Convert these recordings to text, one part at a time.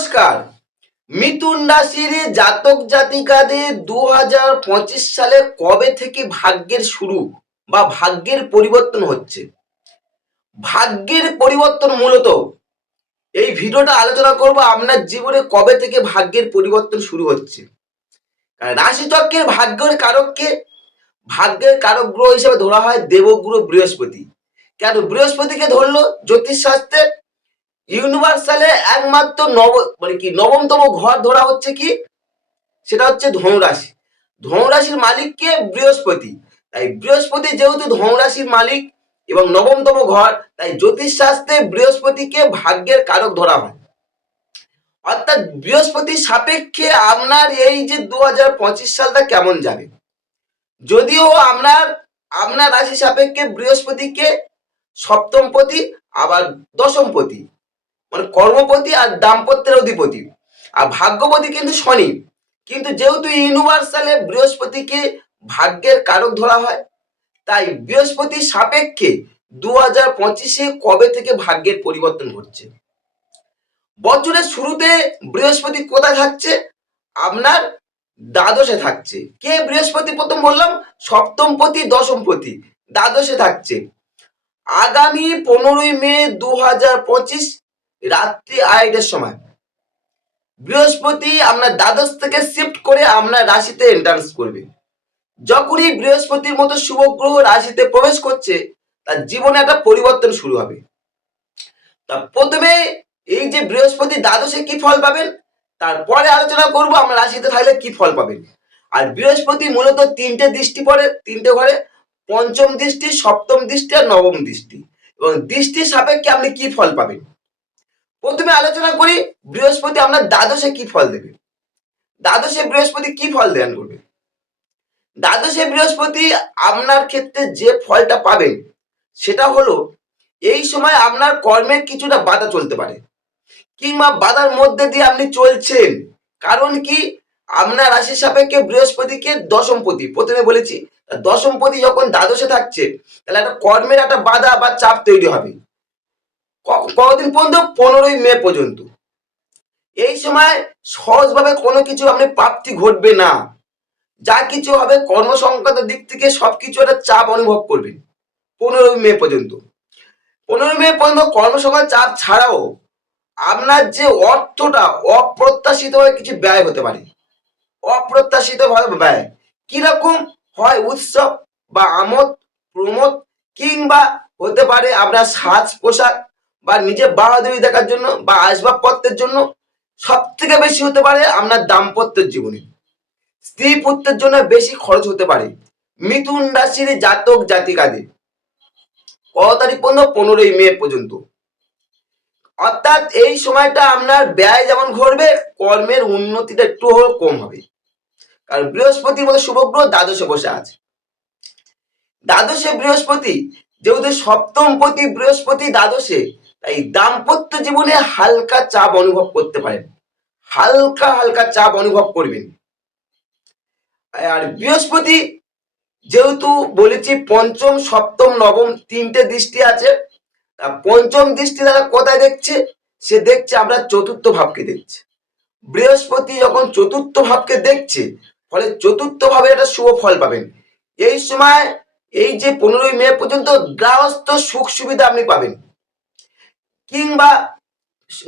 নমস্কার। মিথুন রাশির জাতক জাতিকাদের 2025 সালে কবে থেকে ভাগ্যের শুরু বা ভাগ্যের পরিবর্তন হচ্ছে। ভাগ্যের পরিবর্তন মূলত এই ভিডিওটা আলোচনা করব আপনার জীবনে কবে থেকে ভাগ্যের পরিবর্তন শুরু হচ্ছে। রাশিচক্রের ভাগ্যের কারককে ভাগ্যের কারক গ্রহ হিসেবে ধরা হয় দেবগুরু বৃহস্পতি। কেন বৃহস্পতিকে ধরলো জ্যোতিষশাস্ত্রে? ইউনিভার্সালে একমাত্র নবমতম ঘর ধরা হচ্ছে কি, সেটা হচ্ছে ধনুরাশি। ধনুরাশির মালিক কে? বৃহস্পতি। তাই বৃহস্পতি যেহেতু ধনুরাশির মালিক এবং নবমতম ঘর, তাই জ্যোতিষ শাস্ত্রে বৃহস্পতিকে ভাগ্যের কারক ধরা হয়। অর্থাৎ বৃহস্পতির সাপেক্ষে আপনার এই যে 2025 সালটা কেমন যাবে। যদিও আপনার রাশি সাপেক্ষে বৃহস্পতিকে সপ্তমপতি আবার দশমপতি, মানে কর্মপতি আর দাম্পত্যের অধিপতি, আর ভাগ্যপতি কিন্তু শনি। কিন্তু যেহেতু ইউনিভার্সালে বৃহস্পতিকে ভাগ্যের কারক ধরা হয়, তাই বৃহস্পতির সাপেক্ষে 2025-এ কবে থেকে ভাগ্যের পরিবর্তন ঘটছে। বছরের শুরুতে বৃহস্পতি কোথায় থাকছে? আপনার দ্বাদশে থাকছে। কে বৃহস্পতি? প্রথম বললাম সপ্তমপতি দশমপতি, দ্বাদশে থাকছে। আগামী 15ই মে 2025 রাত্রি 8টার সময় বৃহস্পতি আপনার দ্বাদশ থেকে শিফট করে আপনার রাশিতে এন্ট্রান্স করবে। যখনই বৃহস্পতির মতো শুভ গ্রহ রাশিতে প্রবেশ করছে, তার জীবনে একটা পরিবর্তন শুরু হবে। তা প্রথমে এই যে বৃহস্পতি দ্বাদশে কি ফল পাবেন, তারপরে আলোচনা করব আমরা রাশিতে থাকলে কি ফল পাবেন। আর বৃহস্পতি মূলত তিনটে দৃষ্টি পড়ে, তিনটে ঘরে: পঞ্চম দৃষ্টি, সপ্তম দৃষ্টি আর নবম দৃষ্টি। এবং দৃষ্টির সাপেক্ষে আপনি কি ফল পাবেন। প্রথমে আলোচনা করি বৃহস্পতি আপনার দ্বাদশে কি ফল দেবে। দ্বাদশে বৃহস্পতি কি ফল দান করবে? দ্বাদশে বৃহস্পতি আপনার ক্ষেত্রে যে ফলটা পাবেন সেটা হলো, এই সময় আপনার কর্মের কিছুটা বাধা চলতে পারে, কিংবা বাধার মধ্যে দিয়ে আপনি চলছেন। কারণ কি, আপনার রাশি সাপেক্ষে বৃহস্পতিকে দশমপতি, প্রথমে বলেছি দশমপতি যখন দ্বাদশে থাকছে, তাহলে একটা কর্মের একটা বাধা বা চাপ তৈরি হবে। কতদিন পর্যন্ত? 15ই মে পর্যন্ত। এই সময় সহজভাবে কোনো কিছু আপনি প্রাপ্তি ঘটবে না। যা কিছু হবে কর্মসংক্রান্ত দিক থেকে সবকিছু একটা চাপ অনুভব করবেন 15ই মে পর্যন্ত। 15ই মে পর্যন্ত কর্মসংক্রান্ত চাপ ছাড়াও আপনার যে অর্থটা অপ্রত্যাশিতভাবে কিছু ব্যয় হতে পারে। অপ্রত্যাশিতভাবে ব্যয় কিরকম হয়? উৎসব বা আমোদ প্রমোদ, কিংবা হতে পারে আপনার সাজ পোশাক বা নিজের বাহাদুরি দেখার জন্য বা আসবাবপত্রের জন্য। সব থেকে বেশি হতে পারে আপনার দাম্পত্যের জীবনে, স্ত্রী পুত্রের জন্য বেশি খরচ হতে পারে মিথুন রাশির জাতক জাতিকাদের। কত তারিখ পর্যন্ত? 15ই মে পর্যন্ত। অর্থাৎ এই সময়টা আপনার ব্যয় যেমন ঘটবে, কর্মের উন্নতিটা একটু হলেও কম হবে। কারণ বৃহস্পতির মতো শুভ গ্রহ দ্বাদশে বসে আছে। দ্বাদশে বৃহস্পতি যেহেতু সপ্তমপতি বৃহস্পতি দ্বাদশে, তাই দাম্পত্য জীবনে হালকা চাপ অনুভব করতে পারেন, হালকা হালকা চাপ অনুভব করবেন। আর বৃহস্পতি যেহেতু বলেছি পঞ্চম সপ্তম নবম তিনটে দৃষ্টি আছে, পঞ্চম দৃষ্টি দ্বারা কোথায় দেখছে? সে দেখছে আপনার চতুর্থ ভাবকে দেখছে। বৃহস্পতি যখন চতুর্থ ভাবকে দেখছে, ফলে চতুর্থ ভাবে একটা শুভ ফল পাবেন। এই সময় এই যে 15ই মে পর্যন্ত গৃহস্থ সুখ সুবিধা আপনি পাবেন, কিংবা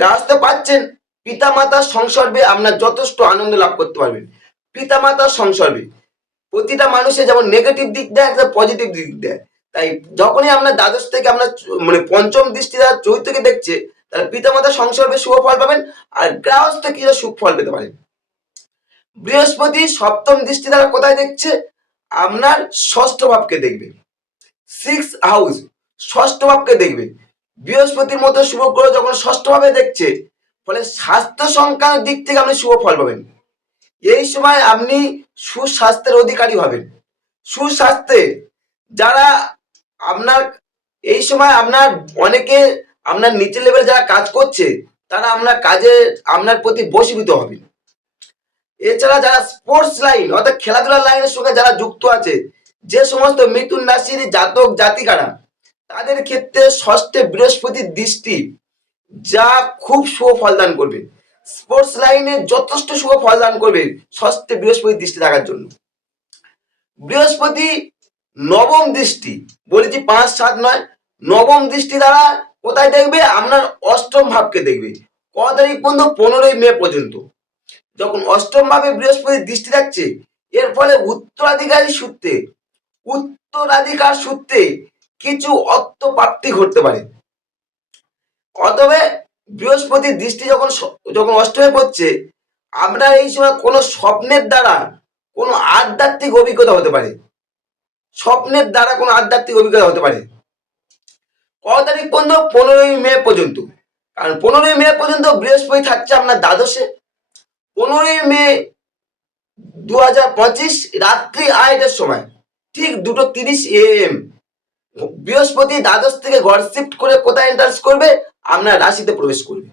গৃহস্থ পাচ্ছেন, পিতামাতার সংসর্গে আপনার যথেষ্ট আনন্দ লাভ করতে পারবেন। পিতামাতার সংসর্গে প্রতিটা মানুষের যেমন নেগেটিভ দিক দেয়, একটা পজিটিভ দিক দেয়। তাই যখনই আপনার দ্বাদশ থেকে আপনার পঞ্চম দৃষ্টি দ্বারা চতুর্থকে দেখছে, তাহলে পিতামাতার সংসর্গে শুভ ফল পাবেন, আর গৃহস্থ কিছু সুখ ফল পেতে পারেন। বৃহস্পতি সপ্তম দৃষ্টি দ্বারা কোথায় দেখছে? আপনার ষষ্ঠ ভাবকে দেখবে, 6th হাউস, ষষ্ঠ ভাবকে দেখবে। বৃহস্পতির মতো শুভ গ্রহ যখন ষষ্ঠ ভাবে দেখছে, ফলে স্বাস্থ্য সংক্রান্ত দিক থেকে আপনি শুভ ফল পাবেন। এই সময় আপনি সুস্বাস্থ্যের অধিকারী হবেন। সুস্বাস্থ্যে যারা আপনার এই সময় আপনার অনেকে আপনার নিচে লেভেলে যারা কাজ করছে, তারা আপনার কাজে আপনার প্রতি বশীভূত হবে। এছাড়া যারা স্পোর্টস লাইন অর্থাৎ খেলাধুলার লাইনের সঙ্গে যারা যুক্ত আছে, যে সমস্ত মিথুন রাশির জাতক জাতিকারা, তাদের ক্ষেত্রে ষষ্ঠে বৃহস্পতির দৃষ্টি যা খুব শুভ ফলদান করবে। স্পোর্টস লাইনে যথেষ্ট শুভ ফল দান করবে ষষ্ঠে বৃহস্পতির দৃষ্টি থাকার জন্য। বৃহস্পতি নবম দৃষ্টি, বলেছি 5, 7 নয়, নবম দৃষ্টি দ্বারা কোথায় দেখবে? আপনার অষ্টম ভাবকে দেখবে। কত তারিখ পর্যন্ত? 15ই মে পর্যন্ত। যখন অষ্টম ভাবে বৃহস্পতির দৃষ্টি থাকছে, এর ফলে উত্তরাধিকার সূত্রে কিছু অর্থ প্রাপ্তি ঘটতে পারে। অতএব বৃহস্পতির দৃষ্টি যখন অষ্টমে পড়ছে, আপনার এই সময় কোনো স্বপ্নের দ্বারা কোনো আধ্যাত্মিক অভিজ্ঞতা হতে পারে। স্বপ্নের দ্বারা কোনো আধ্যাত্মিক অভিজ্ঞতা হতে পারে। কত তারিখ পর্যন্ত? 15ই মে পর্যন্ত। কারণ 15ই মে পর্যন্ত বৃহস্পতি থাকছে আপনার দ্বাদশে। 15ই মে 2025 রাত্রি 8টার সময়, ঠিক 2:30 AM, বৃহস্পতি দ্বাদশ থেকে ঘর শিফট করে কোথায় এন্টার্স করবে? আপনার রাশিতে প্রবেশ করবে।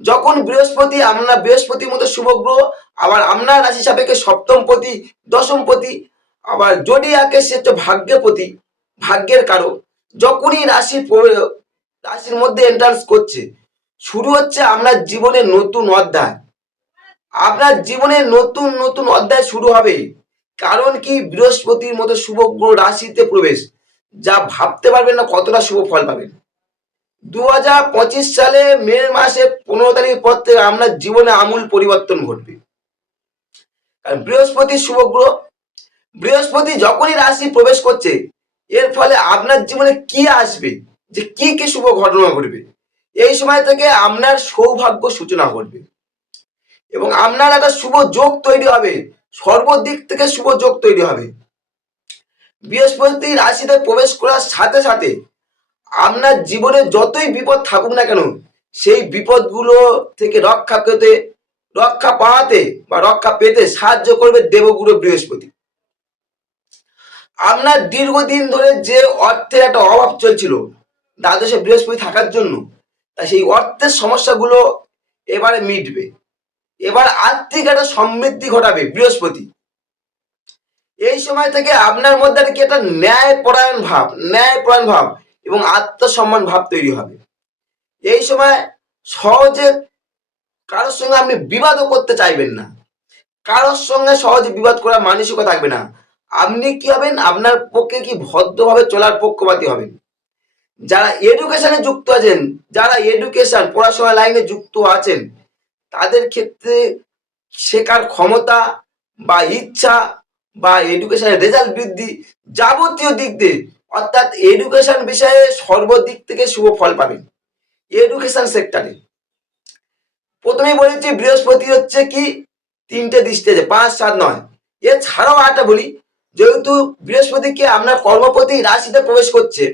যখন বৃহস্পতির মতো শুভ গ্রহ আবার আপনার রাশি সাপেক্ষে সপ্তমপতি, দশমপতি, আবার জোডিয়াকে সে হচ্ছে ভাগ্যপতি, ভাগ্যের কারক, যখনই রাশির মধ্যে এন্টার্স করছে, শুরু হচ্ছে আপনার জীবনের নতুন অধ্যায়। আপনার জীবনে নতুন নতুন অধ্যায় শুরু হবে। কারণ কি? বৃহস্পতির মতো শুভ গ্রহ রাশিতে প্রবেশ, যা ভাবতে পারবেন না কতটা শুভ ফল পাবেন। 2025 সালে মে মাসে 15 তারিখ পর থেকে আপনার জীবনে আমূল পরিবর্তন ঘটবে। কারণ বৃহস্পতি শুভ গ্রহ, বৃহস্পতি যখনই রাশি প্রবেশ করছে, এর ফলে আপনার জীবনে কি আসবে, যে কি কি শুভ ঘটনা ঘটবে, এই সময় থেকে আপনার সৌভাগ্য সূচনা ঘটবে এবং আপনার একটা শুভ যোগ তৈরি হবে। সর্বদিক থেকে শুভ যোগ তৈরি হবে। বৃহস্পতি রাশিতে প্রবেশ করার সাথে সাথে আপনার জীবনে যতই বিপদ থাকুক না কেন, সেই বিপদগুলো থেকে রক্ষা পাওয়াতে বা রক্ষা পেতে সাহায্য করবে দেবগুরু বৃহস্পতি। আপনার দীর্ঘদিন ধরে যে অর্থের একটা অভাব চলছিল দ্বাদশে বৃহস্পতি থাকার জন্য, তাই সেই অর্থের সমস্যাগুলো এবারে মিটবে। এবার আর্থিক একটা সমৃদ্ধি ঘটাবে বৃহস্পতি। এই সময় থেকে আপনার মধ্যে কি একটা ন্যায়পরায়ণ ভাব এবং আত্মসম্মান ভাব তৈরি হবে। এই সময় সহজে কারোর সঙ্গে আপনি বিবাদও করতে চাইবেন না, কারোর সঙ্গে সহজে বিবাদ করার মানসিকতা থাকবে না। আপনি কি হবেন? আপনার পক্ষে কি ভদ্রভাবে চলার পক্ষপাতী হবেন। যারা এডুকেশনে যুক্ত আছেন, পড়াশোনা লাইনে যুক্ত আছেন, তাদের ক্ষেত্রে শেখার ক্ষমতা বা ইচ্ছা বা এডুকেশনের রেজাল্ট বৃদ্ধি, যাবতীয় দিক দিয়ে, অর্থাৎ এডুকেশন বিষয়ে সর্বদিক থেকে শুভ ফল পাবেন। এডুকেশন সেক্টরে প্রথমেই বলেছি বৃহস্পতি হচ্ছে কি 3টে দৃষ্টি আছে, 5, 7 নয়। এছাড়াও আরেকটা বলি, যেহেতু বৃহস্পতিকে আপনার কর্মপতি রাশিতে প্রবেশ করছে,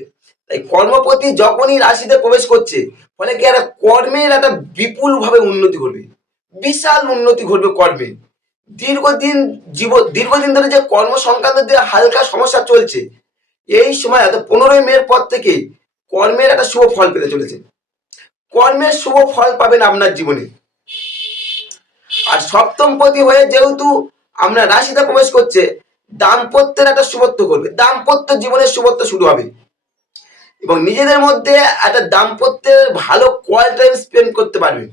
তাই কর্মপতি যখনই রাশিতে প্রবেশ করছে, ফলে কি একটা কর্মের একটা বিপুল ভাবে উন্নতি ঘটবে, বিশাল উন্নতি ঘটবে কর্মে। দীর্ঘদিন ধরে যে কর্ম সংক্রান্ত যে হালকা সমস্যা চলছে, এই সময় 15ই মে পর থেকে কর্মের একটা শুভ ফল পেতে চলেছে। কর্মের শুভ ফল পাবেন আপনার জীবনে। আর সপ্তমপতি হয়ে যেহেতু আপনার রাশিতে প্রবেশ করছে, দাম্পত্যের একটা শুভত্ব করবে, দাম্পত্য জীবনের শুভত্ব শুরু হবে এবং নিজেদের মধ্যে একটা দাম্পত্যের ভালো কোয়ালিটি টাইম স্পেন্ড করতে পারবেন।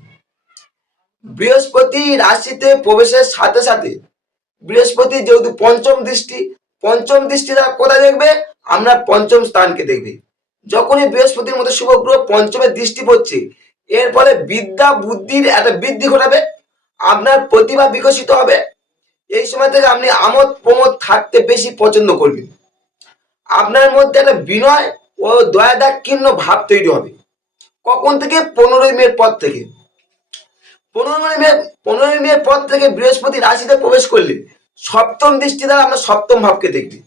বৃহস্পতি রাশিতে প্রবেশের সাথে সাথে বৃহস্পতি যেহেতু পঞ্চম দৃষ্টি দ্বারা কোথায় দেখবে? আমরা পঞ্চম স্থানকে দেখবে। যখনই বৃহস্পতির মতো শুভ গ্রহ পঞ্চমের দৃষ্টি পড়ছে, এর ফলে বিদ্যা বুদ্ধির একটা বৃদ্ধি ঘটাবে, আপনার প্রতিভা বিকশিত হবে। এই সময় থেকে আপনি আমোদ প্রমোদ থাকতে বেশি পছন্দ করবেন। আপনার মধ্যে একটা বিনয় ও দয়াদাক্ষিণ্য ভাব তৈরি হবে। কখন থেকে? 15ই মে পর থেকে। 15ই মে পর থেকে বৃহস্পতি রাশিতে প্রবেশ করলে সপ্তম দৃষ্টি দ্বারা আমরা সপ্তম ভাবকে দেখবি,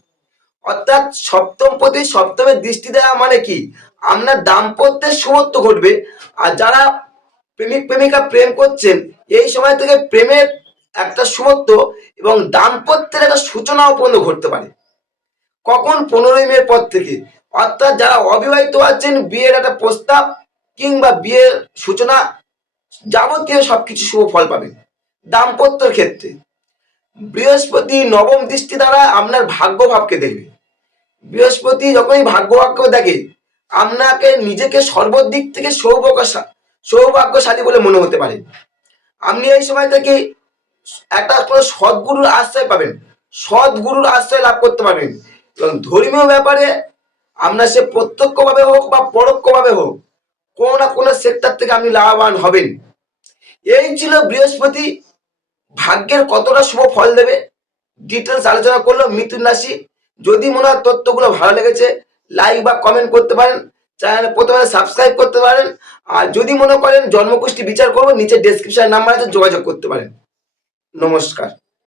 অর্থাৎ সপ্তমপতি সপ্তমের দৃষ্টি দেওয়া মানে কি? আপনার দাম্পত্যের শুভত্ব ঘটবে। আর যারা প্রেমিক প্রেমিকা প্রেম করছেন, এই সময় থেকে প্রেমের একটা শুভত্ব এবং দাম্পত্যের একটা সূচনাও পর্যন্ত ঘটতে পারে। কখন? 15ই মে পর থেকে। অর্থাৎ যারা অবিবাহিত আছেন, বিয়ের একটা প্রস্তাব কিংবা বিয়ের সূচনা, যাবতীয় সবকিছু শুভ ফল পাবেন। দাম্পত্যের ক্ষেত্রে বৃহস্পতি নবম দৃষ্টি দ্বারা আপনার ভাগ্য ভাবকে দেখবে। বৃহস্পতি যখনই ভাগ্য ভাগ্য দেখে, আপনাকে নিজেকে সর্বদিক থেকে সৌভাগ্যশালী বলে মনে হতে পারে। আপনি এই সময় থেকে একটা কোনো সদ্গুরুর আশ্রয় পাবেন, সদ্গুরুর আশ্রয় লাভ করতে পারবেন এবং ধর্মীয় ব্যাপারে আপনার সে প্রত্যক্ষভাবে হোক বা পরোক্ষভাবে হোক কোনো না কোনো সেক্টর থেকে আপনি লাভবান হবেন। এই ছিল বৃহস্পতি ভাগ্যের কতটা শুভ ফল দেবে ডিটেলস আলোচনা করলো মিথুন রাশি। যদি মনে হয় তথ্যগুলো ভালো লেগেছে লাইক বা কমেন্ট করতে পারেন, চ্যানেল প্রথমে সাবস্ক্রাইব করতে পারেন, আর যদি মনে করেন জন্মকুষ্টি বিচার করবো নিচে ডেসক্রিপশন নাম্বার আছে যোগাযোগ করতে পারেন। নমস্কার।